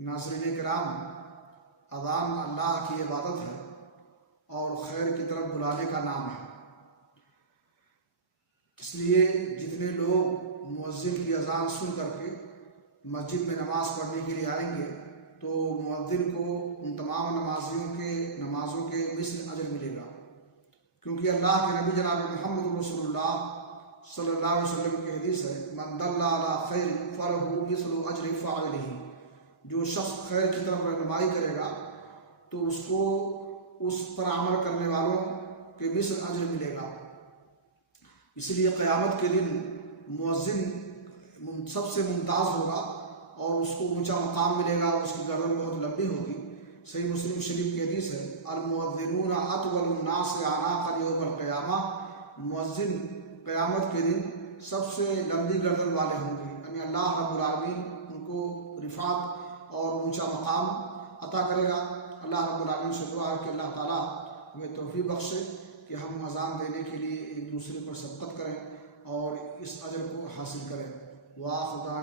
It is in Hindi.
नाज़रीन किराम, अज़ान अल्लाह की इबादत है और खैर की तरफ बुलाने का नाम है। इसलिए जितने लोग मुअज्जिन की अज़ान सुन करके मस्जिद में नमाज़ पढ़ने के लिए आएंगे तो मुअज्जिन को उन तमाम नमाज़ों के मिस्ल अजर मिलेगा, क्योंकि अल्लाह के नबी जनाब मोहम्मद रसूलुल्लाह सल्लल्लाहु अलैहि वसल्लम की हदीस है, मन दल्ला अला खैर फलहु मिस्लु अजरि फ़ाइलिही। जो शख्स खैर की तरफ रहनुमाई करेगा तो उसको उस पर अमल करने वालों के मिस्ल अजर मिलेगा। इसलिए क़यामत के दिन मुअज्जिन सबसे मुमताज़ होगा और उसको ऊंचा मकाम मिलेगा, उसकी गर्दन बहुत लंबी होगी। सही मुस्लिम शरीफ की हदीस है, अल मुअज्जिनून अतवलुन नास अनाक़न यौमल क़ियामा। मुअज्जिन क़यामत के दिन सबसे लंबी गर्दन वाले होंगे, यानी अल्लाह रब्बुल आलमीन उनको रिफ़ात और ऊंचा मकाम अता करेगा। अल्लाह रब्बुल आलमीन से दुआ है कि अल्लाह ताला हमें तौफ़ीक़ बख्शे कि हम अज़ान देने के लिए एक दूसरे पर सबक़त करें और इस अजर को हासिल करें। वाह खुदा।